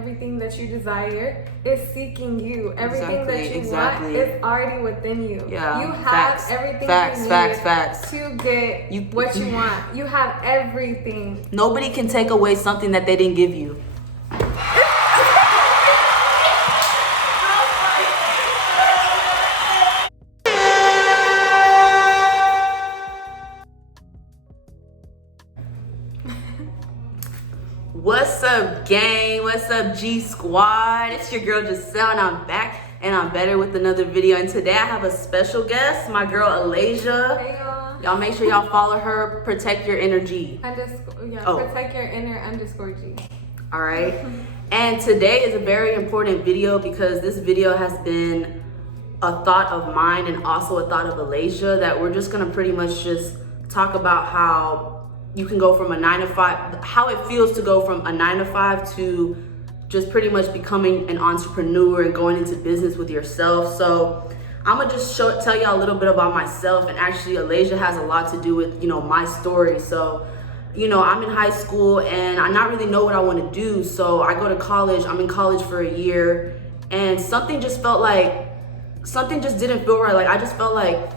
everything that you desire is seeking you. Everything that you want is already within you. Yeah. You have everything you need to get what you want. You have everything. Nobody can take away something that they didn't give you. What's up, gang? What's up, G Squad? It's your girl Giselle, and I'm back and I'm better with another video. And today I have a special guest, my girl Alasia. Hey y'all. Y'all make sure y'all follow her. Protect your inner G. Protect your inner _ G. All right. And today is a very important video because this video has been a thought of mine and also a thought of Alasia that we're just gonna pretty much just talk about how you can go from a 9 to 5, how it feels to go from a 9 to 5 to just pretty much becoming an entrepreneur and going into business with yourself. So I'm gonna just tell y'all a little bit about myself, and actually Alasia has a lot to do with, my story. So, I'm in high school and I not really know what I want to do. So I go to college, I'm in college for a year, and something just didn't feel right. Like I just felt like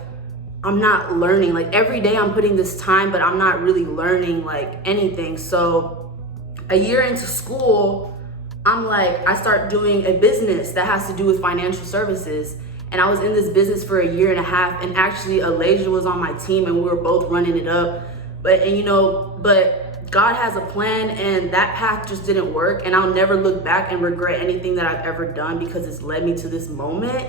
I'm not learning. Like every day I'm putting this time, but I'm not really learning like anything. So a year into school, I start doing a business that has to do with financial services. And I was in this business for a year and a half, and actually Alasia was on my team and we were both running it up. But God has a plan, and that path just didn't work. And I'll never look back and regret anything that I've ever done because it's led me to this moment.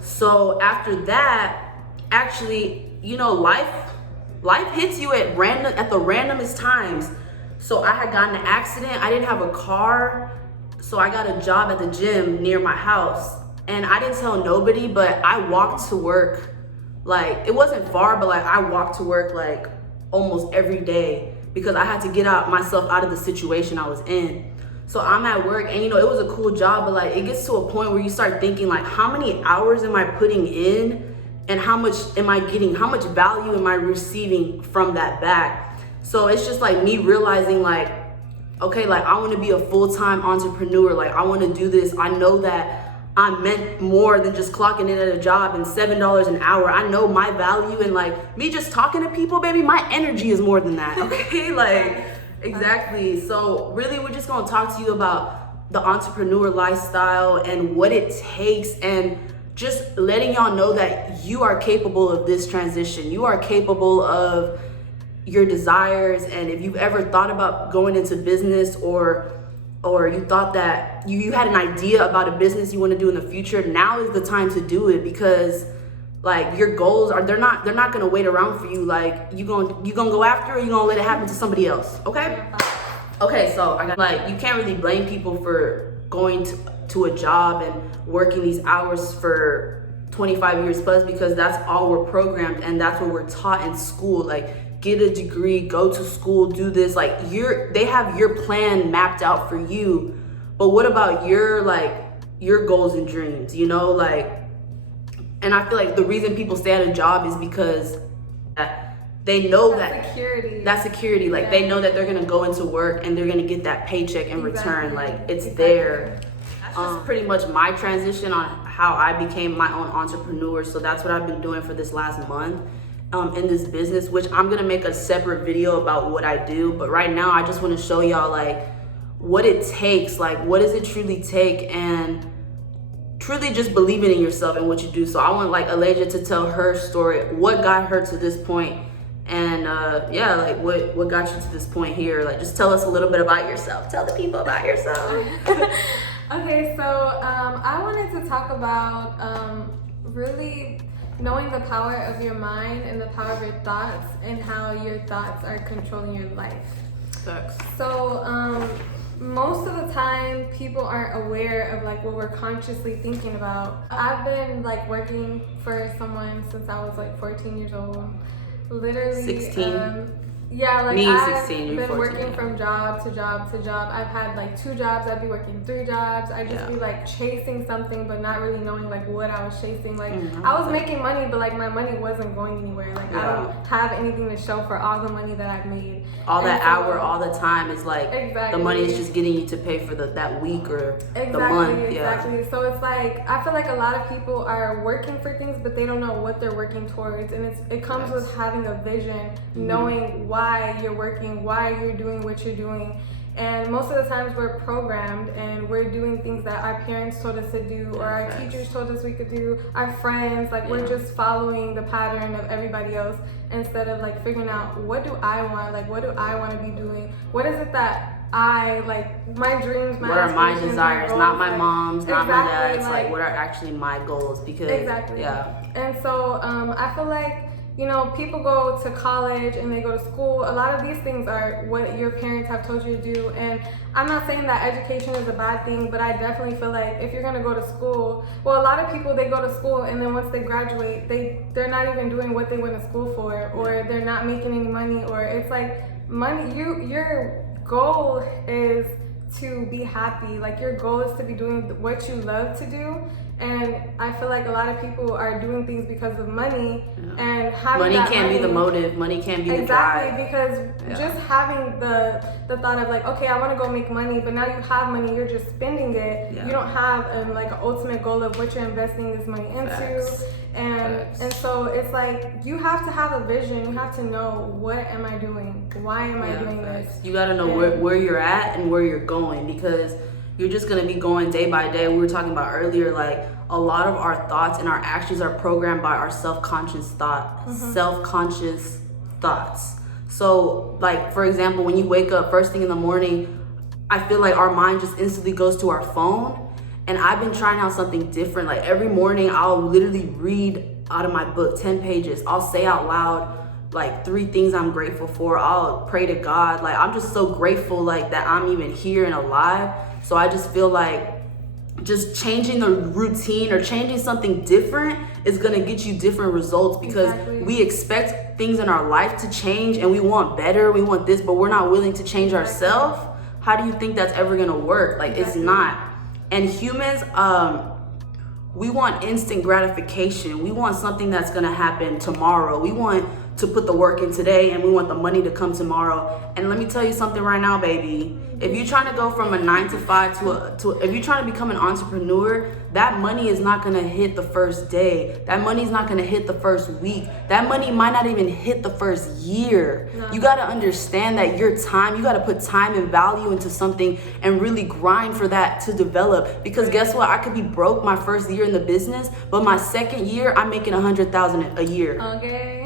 So after that, actually, life hits you at the randomest times. So I had gotten in an accident. I didn't have a car, so I got a job at the gym near my house, and I didn't tell nobody, but I walked to work. Like it wasn't far, but I walked to work like almost every day because I had to get myself out of the situation I was in. So I'm at work, and it was a cool job, but it gets to a point where you start thinking how many hours am I putting in? And how much am I getting? How much value am I receiving from that back? So it's just me realizing okay, I want to be a full-time entrepreneur. I want to do this. I know that I'm meant more than just clocking in at a job and $7 an hour. I know my value, and me just talking to people, baby, my energy is more than that. Okay, exactly. So really, we're just gonna talk to you about the entrepreneur lifestyle and what it takes, and just letting y'all know that you are capable of this transition. You are capable of your desires. And if you've ever thought about going into business, or you thought that you had an idea about a business you want to do in the future, now is the time to do it, because your goals they're not gonna wait around for you. You gonna go after it, or you gonna let it happen to somebody else. Okay, so I got you can't really blame people for going to a job and working these hours for 25 years plus, because that's all we're programmed, and that's what we're taught in school. Get a degree, go to school, do this. They have your plan mapped out for you, but what about your goals and dreams? And I feel the reason people stay at a job is because they know that security. They know that they're gonna go into work and they're gonna get that paycheck in return. It's there. That's just pretty much my transition on how I became my own entrepreneur. So that's what I've been doing for this last month in this business, which I'm gonna make a separate video about what I do. But right now I just want to show y'all what it takes. What does it truly take, and truly just believing in yourself and what you do. So I want Alasia to tell her story, what got her to this point, and what got you to this point here. Just tell us a little bit about yourself. Tell the people about yourself. Okay, so I wanted to talk about really knowing the power of your mind and the power of your thoughts, and how your thoughts are controlling your life. Sucks. So most of the time people aren't aware of what we're consciously thinking about. I've been working for someone since I was 14 years old. Literally 16. Yeah, like Me, I've 16, you're been 14, working yeah. from job to job to job. I've had like 2 jobs. I'd be working 3 jobs. I'd just be like chasing something, but not really knowing like what I was chasing. Like I was making money, but like my money wasn't going anywhere. Like I don't have anything to show for all the money that I've made. All that hour, all the time is like Exactly. the money is just getting you to pay for that week or the month. Exactly. So it's like I feel like a lot of people are working for things, but they don't know what they're working towards, and it comes with having a vision, knowing why you're working, why you're doing what you're doing. And most of the times we're programmed and we're doing things that our parents told us to do or our teachers told us we could do, our friends, like we're just following the pattern of everybody else instead of like figuring out what do I want, like what do I want to be doing, what is it that I like, my dreams, my what are my aspirations, desires, my not my goals, mom's, not my dad's, like what are actually my goals, because and so I feel like, you know, people go to college and they go to school. A lot of these things are what your parents have told you to do. And I'm not saying that education is a bad thing, but I definitely feel like if you're going to go to school, well, a lot of people, they go to school and then once they graduate, they're not even doing what they went to school for, or they're not making any money, or it's like money, your goal is to be happy. Like your goal is to be doing what you love to do. And I feel like a lot of people are doing things because of money, and having money can't be the motive. Money can't be the drive. Because just having the thought of like, okay, I want to go make money, but now you have money, you're just spending it. You don't have like an ultimate goal of what you're investing this money into. And so it's like you have to have a vision. You have to know, what am I doing? Why am I doing this? You got to know where you're at and where you're going, because you're just going to be going day by day. We were talking about earlier, like a lot of our thoughts and our actions are programmed by our self-conscious thoughts. So like, for example, when you wake up first thing in the morning, I feel like our mind just instantly goes to our phone. And I've been trying out something different. Like every morning I'll literally read out of my book 10 pages. I'll say out loud like 3 things I'm grateful for. I'll pray to God. Like I'm just so grateful like that I'm even here and alive. So I just feel like just changing the routine or changing something different is going to get you different results, because we expect things in our life to change and we want better, we want this, but we're not willing to change ourselves. How do you think that's ever going to work? Like it's not. And humans, we want instant gratification. We want something that's going to happen tomorrow. We want to put the work in today and we want the money to come tomorrow. And let me tell you something right now, baby. If you're trying to go from a 9 to 5 to if you're trying to become an entrepreneur, that money is not going to hit the first day. That money is not going to hit the first week. That money might not even hit the first year. No. You got to understand that your time, you got to put time and value into something and really grind for that to develop. Because guess what? I could be broke my first year in the business, but my second year, I'm making $100,000 a year.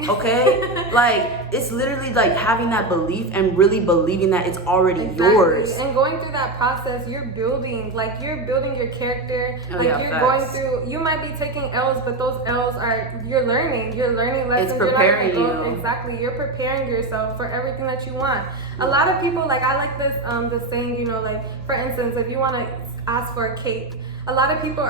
Okay? Like, it's literally like having that belief and really believing that it's already yours. And going through that process, you're building your character. You're going through, you might be taking L's, but those L's are, you're learning lessons. It's preparing you. Exactly. You're preparing yourself for everything that you want. A lot of people, like I like this saying, you know, like for instance, if you want to ask for a cake, a lot of people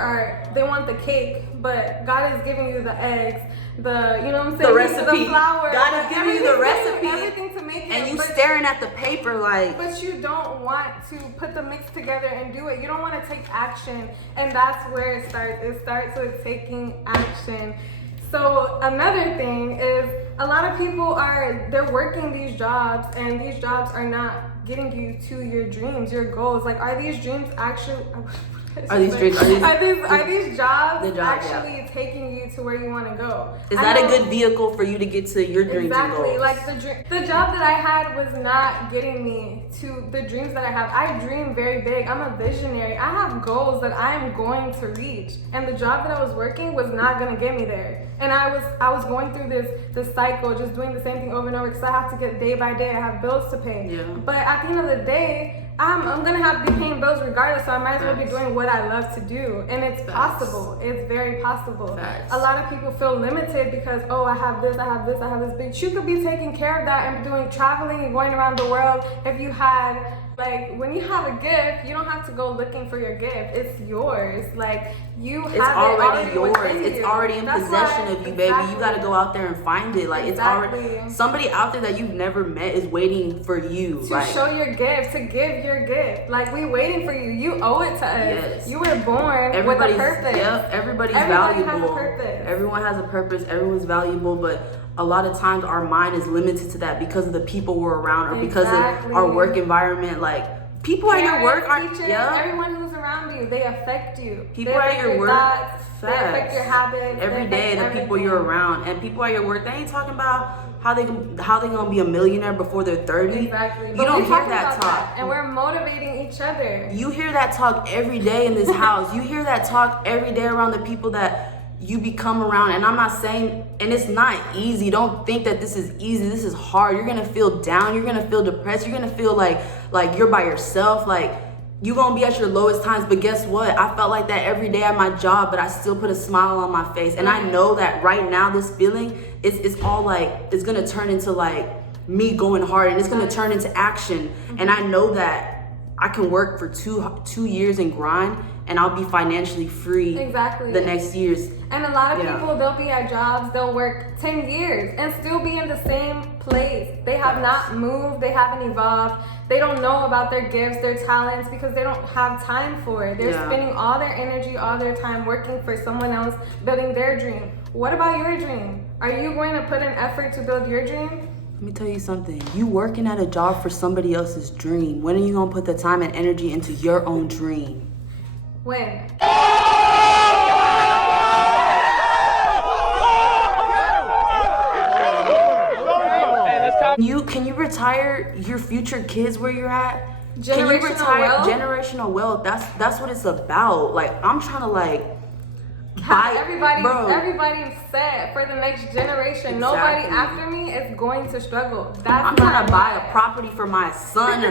they want the cake, but God is giving you the eggs, you know what I'm saying? The recipe. The flour. God is giving you the recipe. Everything to make it. And you staring at the paper like. But you don't want to put the mix together and do it. You don't want to take action. And that's where it starts. It starts with taking action. So another thing is a lot of people they're working these jobs, and these jobs are not getting you to your dreams, your goals. Like, are these dreams actually... Are these jobs actually taking you to where you want to go? Is that a good vehicle for you to get to your dreams and goals? Exactly. Like the job that I had was not getting me to the dreams that I have. I dream very big. I'm a visionary. I have goals that I am going to reach. And the job that I was working was not going to get me there. And I was going through this cycle, just doing the same thing over and over, because I have to get day by day. I have bills to pay. Yeah. But at the end of the day, I'm gonna have to be paying bills regardless, so I might as well be doing what I love to do. And it's possible. It's very possible. A lot of people feel limited because, oh, I have this, but you could be taking care of that and doing traveling and going around the world if you had Like, when you have a gift, you don't have to go looking for your gift. It's yours. Like, you have It's already yours. within It's you. already in That's possession why- of you, baby. You got to go out there and find it. Like, it's already, Exactly. somebody out there that you've never met is waiting for you. To show your gift, to give your gift. Like, we waiting for you. You owe it to us. Yes. You were born with a purpose. Yep, everybody valuable. has a purpose. Everyone has a purpose. Everyone's valuable, but a lot of times our mind is limited to that because of the people we're around or because of our work environment. Like, people at your work are teachers, everyone who's around you, they affect you. People they at your work, thoughts, they affect your habits. Every day, the people you're around, and people at your work, they ain't talking about how they gonna be a millionaire before they're 30. Exactly. You don't hear that talk. That, and we're motivating each other. You hear that talk every day in this house. You hear that talk every day around the people that you become around. And I'm not saying, and it's not easy. Don't think that this is easy. This is hard. You're gonna feel down. You're gonna feel depressed. You're gonna feel like you're by yourself. Like, you're gonna be at your lowest times. But guess what? I felt like that every day at my job, but I still put a smile on my face. And I know that right now, this feeling, it's all like, it's gonna turn into like me going hard, and it's gonna turn into action. And I know that I can work for two years and grind, and I'll be financially free the next years. And a lot of people, they'll be at jobs, they'll work 10 years and still be in the same place. They have not moved, they haven't evolved. They don't know about their gifts, their talents, because they don't have time for it. They're spending all their energy, all their time working for someone else, building their dream. What about your dream? Are you going to put an effort to build your dream? Let me tell you something. You working at a job for somebody else's dream. When are you gonna put the time and energy into your own dream? When? Can you retire your future kids where you're at? Can you retire wealth? Generational wealth? That's what it's about. Like, I'm trying to everybody's set for the next generation. Exactly. Nobody after me is going to struggle. I'm trying to buy a property for my son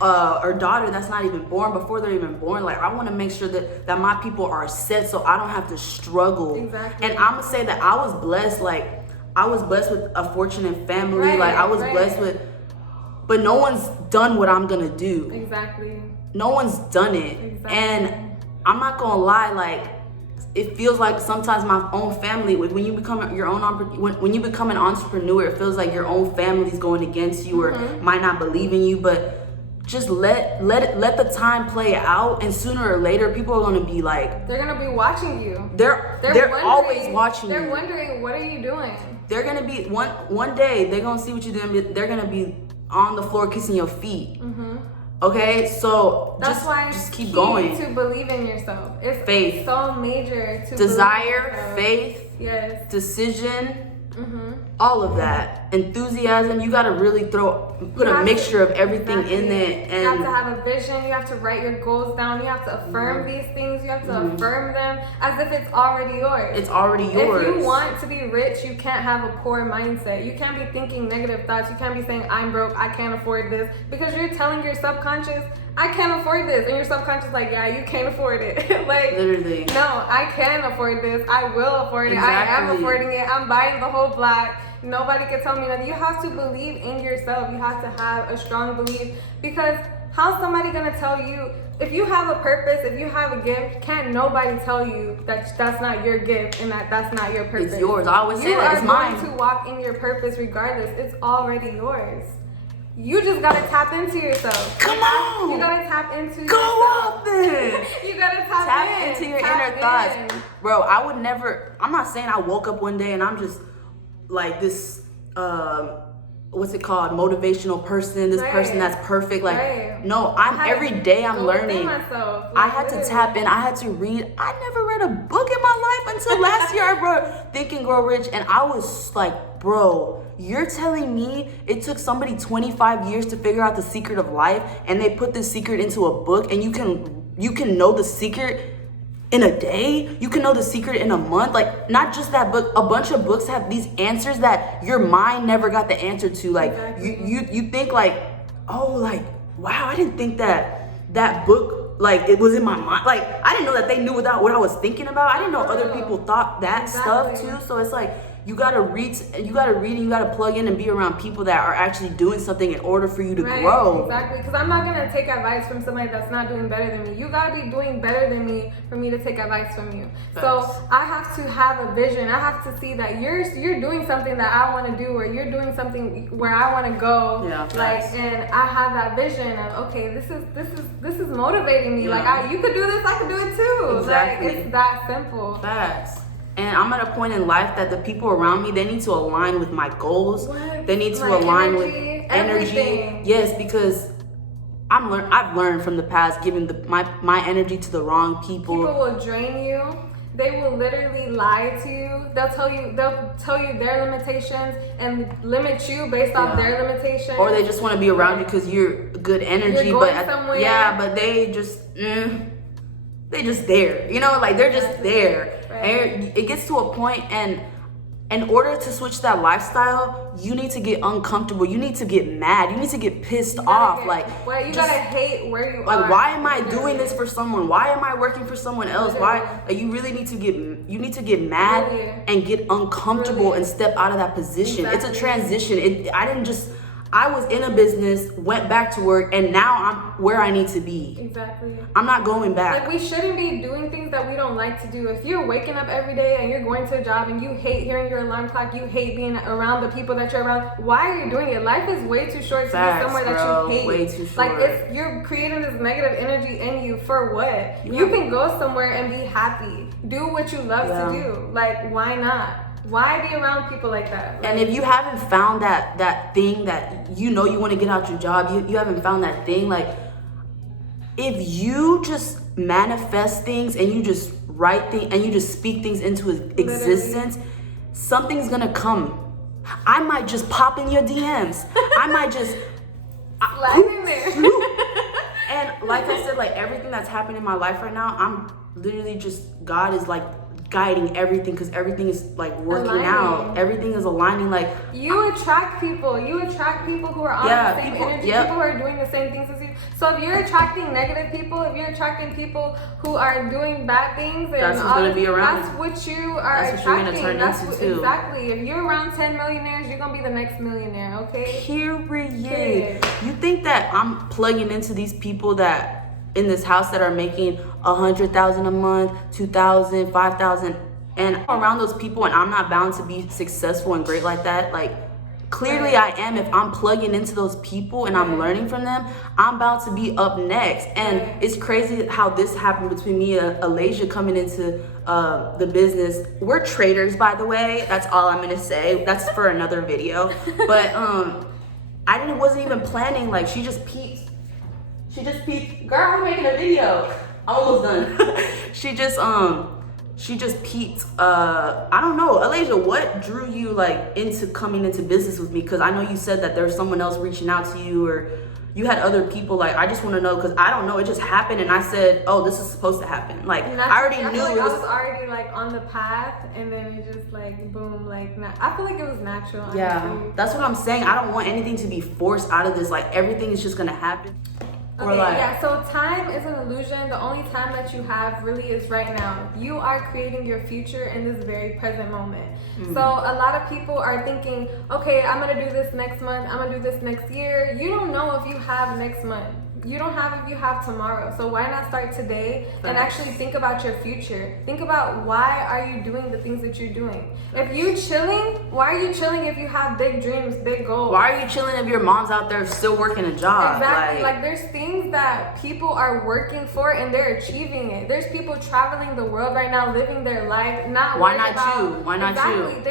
or daughter that's not even born, before they're even born. Like, I want to make sure that my people are set so I don't have to struggle. Exactly. And I'm gonna say that I was blessed. Like, I was blessed with a fortunate family. I was blessed with, but no one's done what I'm gonna do. Exactly. No one's done it. Exactly. And I'm not gonna lie, like, it feels like sometimes my own family, when you become your own, when you become an entrepreneur, it feels like your own family's going against you or might not believe in you. But just let the time play out, and sooner or later, people are gonna be like, they're gonna be watching you. They're always watching you. They're wondering, what are you doing? They're gonna be one day. They're gonna see what you're doing. They're gonna be on the floor kissing your feet. Okay, so that's why just keep going. To believe in yourself. It's faith. So major to desire, faith, decision, all of that. Enthusiasm. You gotta really put a mixture of everything in there. And you have to have a vision. You have to write your goals down. You have to affirm these things. You have to affirm them as if it's already yours. It's already yours. If you want to be rich, you can't have a poor mindset. You can't be thinking negative thoughts. You can't be saying, I'm broke, I can't afford this, because you're telling your subconscious, I can't afford this, and your subconscious like, yeah, you can't afford it. Like, literally, no, I can afford this. I will afford it. I am affording it. I'm buying the whole block. Nobody can tell me that. You have to believe in yourself. You have to have a strong belief, because how's somebody gonna tell you, if you have a purpose, if you have a gift, can't nobody tell you that that's not your gift and that's not your purpose. It's yours. I always say that it's mine. You are going to walk in your purpose regardless. It's already yours. You just gotta tap into yourself. Come on. You gotta tap into Go yourself. up then. You gotta tap into your inner thoughts. Bro, I would never, I'm not saying I woke up one day and I'm just like this, what's it called? Motivational person, this person that's perfect. Like, no, every day I'm learning. I had to tap in. I had to read. I never read a book in my life until last year. I wrote Think and Grow Rich, and I was like, bro, you're telling me it took somebody 25 years to figure out the secret of life, and they put this secret into a book, and you can know the secret in a day? You can know the secret in a month? Like, not just that book, a bunch of books have these answers that your mind never got the answer to. Like, you think like, oh, like, wow, I didn't think that book, like, it was in my mind. Like, I didn't know that they knew what I was thinking about. I didn't know other people thought that stuff too. So it's like, you gotta read and you gotta plug in and be around people that are actually doing something in order for you to grow. Exactly, because I'm not gonna take advice from somebody that's not doing better than me. You gotta be doing better than me for me to take advice from you. So I have to have a vision. I have to see that you're doing something that I want to do, or you're doing something where I want to go. Yeah, and I have that vision of, okay, this is motivating me. Like, you could do this, I could do it too. Exactly. Like, it's that simple. Facts. And I'm at a point in life that the people around me, they need to align with my goals. They need to align with energy. Yes, because I've learned from the past giving my energy to the wrong people. People will drain you. They will literally lie to you. They'll tell you their limitations and limit you based off their limitations. Or they just want to be around you because you're good energy. You're going somewhere. But they just there. You know, like they're just there. Right. And it gets to a point, and in order to switch that lifestyle, you need to get uncomfortable. You need to get mad. You need to get pissed off. You gotta hate where you are. Like, why am I doing this for someone? Why am I working for someone else? Why? Like, you really need to get mad and get uncomfortable and step out of that position. Exactly. It's a transition. I was in a business, went back to work, and now I'm where I need to be. Exactly. I'm not going back. Like, we shouldn't be doing things that we don't like to do. If you're waking up every day and you're going to a job and you hate hearing your alarm clock, you hate being around the people that you're around, why are you doing it? Life is way too short to be somewhere that you hate. Way too short. Like, you're creating this negative energy in you for what? You can go somewhere and be happy. Do what you love to do. Like, why not? Why be around people like that? And if you haven't found that thing that you know you want to get out your job, you haven't found that thing, like, if you just manifest things and you just write things and you just speak things into existence, something's gonna come. I might just pop in your DMs. I might just slide in there. And like I said, like, everything that's happening in my life right now, I'm literally just, God is like guiding everything, because everything is like working out. Everything is aligning. Like, you attract people who are on the same energy, people who are doing the same things as you. So if you're attracting negative people, if you're attracting people who are doing bad things, that's what's going to be around. That's what you are attracting. That's what you're going to turn into too. Exactly. If you're around 10 millionaires, you're going to be the next millionaire, okay? Period. You think that I'm plugging into these people that in this house that are making $100,000 a month, $2,000, $5,000, and I'm around those people, and I'm not bound to be successful and great like that? Like, clearly I am. If I'm plugging into those people and I'm learning from them, I'm about to be up next. And it's crazy how this happened between me and Alasia coming into the business. We're traders, by the way. That's all I'm gonna say. That's for another video. But I wasn't even planning. Like, she just peeped. Girl, I'm making a video. I'm almost done. She just peeped. I don't know, Alasia, what drew you like into coming into business with me? Because I know you said that there's someone else reaching out to you, or you had other people. Like, I just want to know, because I don't know. It just happened, and I said, "Oh, this is supposed to happen." Like, I already knew. Like, I was already like on the path, and then it just like boom. Like, I feel like it was natural. Honestly. Yeah, that's what I'm saying. I don't want anything to be forced out of this. Like, everything is just gonna happen. Okay, so time is an illusion. The only time that you have really is right now. You are creating your future in this very present moment. So a lot of people are thinking, okay, I'm gonna do this next month, I'm gonna do this next year. You don't know if you have next month. You don't have if you have tomorrow. So why not start today and actually think about your future? Think about, why are you doing the things that you're doing? If you chilling, why are you chilling if you have big dreams, big goals? Why are you chilling if your mom's out there still working a job? Exactly. Like, there's things that people are working for and they're achieving it. There's people traveling the world right now, living their life, not why not about, you? Why not you?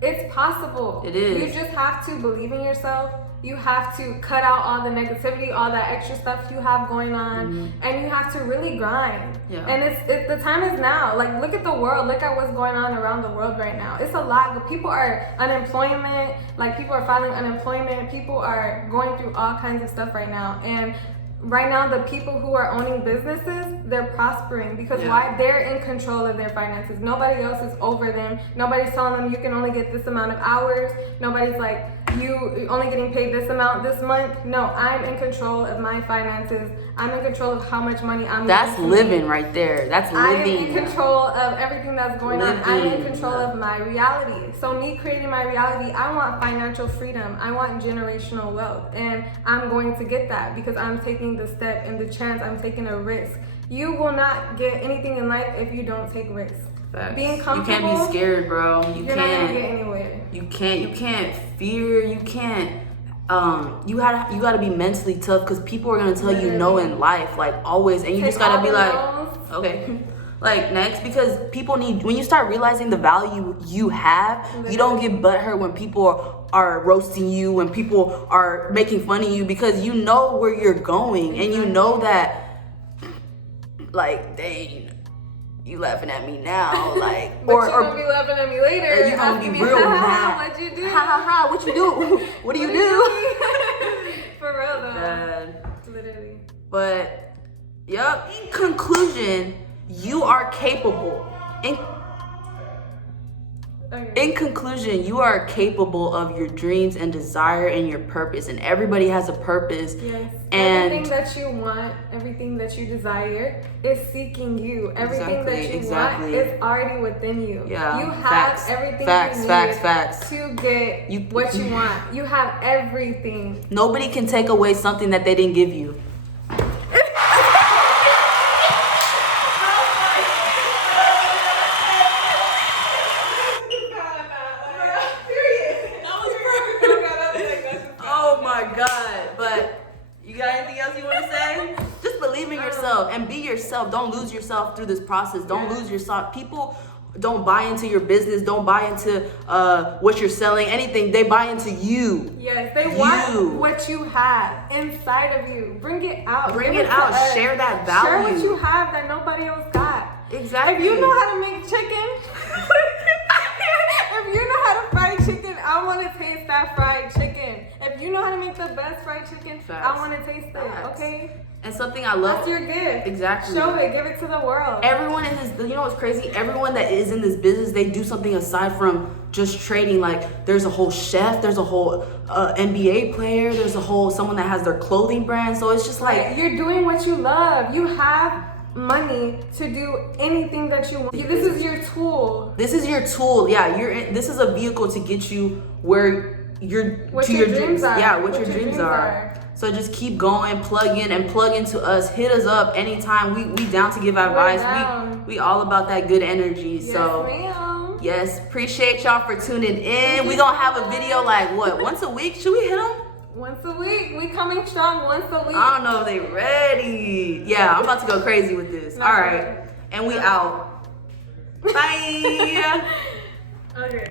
It's possible. It is. You just have to believe in yourself. You have to cut out all the negativity, all that extra stuff you have going on, and you have to really grind. Yeah. And the time is now. Like, look at the world. Look at what's going on around the world right now. It's a lot. People are unemployment. Like, people are filing unemployment. People are going through all kinds of stuff right now. And right now, the people who are owning businesses, they're prospering because why? They're in control of their finances. Nobody else is over them. Nobody's telling them you can only get this amount of hours. Nobody's like you only getting paid this amount this month. No, I'm in control of my finances. I'm in control of how much money I'm That's making. living right there. That's living. I'm in control of everything that's going on. I'm in control of my reality. So me creating my reality, I want financial freedom. I want generational wealth. And I'm going to get that because I'm taking the step and the chance. I'm taking a risk. You will not get anything in life if you don't take risks. Facts. Being comfortable. You can't be scared, bro. You're not gonna get anywhere. You can't fear. You can't. You gotta be mentally tough because people are gonna tell you no in life, like always, and you just gotta be like, okay, like next, because people need, when you start realizing the value you have, you don't get butthurt when people are roasting you, when people are making fun of you, because you know where you're going and you know that, like, dang, you laughing at me now, like, but you're gonna be laughing at me later. You're gonna be real mad. What you do? Ha ha ha! What you do? What do you do? For real though. Dad. Literally. But, yep. In conclusion, you are capable. In conclusion, you are capable of your dreams and desire and your purpose, and everybody has a purpose. Yes. And everything that you want, everything that you desire is seeking you. Everything that you want is already within you. Yeah. You have everything you need to get what you want. You have everything. Nobody can take away something that they didn't give you. And be yourself. Don't lose yourself through this process. Don't lose yourself. People don't buy into your business. Don't buy into what you're selling. Anything. They buy into you. Yes, they want what you have inside of you. Bring it out. Bring it out. Share that value. Share what you have that nobody else got. Exactly. If you know how to make chicken, if you know how to fry chicken, I want to taste that fried chicken. If you know how to make the best fried chicken, I want to taste it. Okay. And something I love. That's your gift. Exactly. Show it. Give it to the world. Everyone in this, you know what's crazy? Everyone that is in this business, they do something aside from just trading. Like, there's a whole chef, there's a whole NBA player, there's a whole someone that has their clothing brand. So it's just like, you're doing what you love. You have money to do anything that you want. This is your tool. This is your tool. Yeah, this is a vehicle to get you where your dreams are. Yeah, what your dreams are. So just keep going, plug in and plug into us. Hit us up anytime. We down to give advice. We all about that good energy. Yes, so ma'am. Yes, appreciate y'all for tuning in. We gonna have a video like what, once a week? Should we hit them? Once a week. We coming strong once a week. I don't know if they ready. Yeah, I'm about to go crazy with this. All right, and we out. Bye. Okay.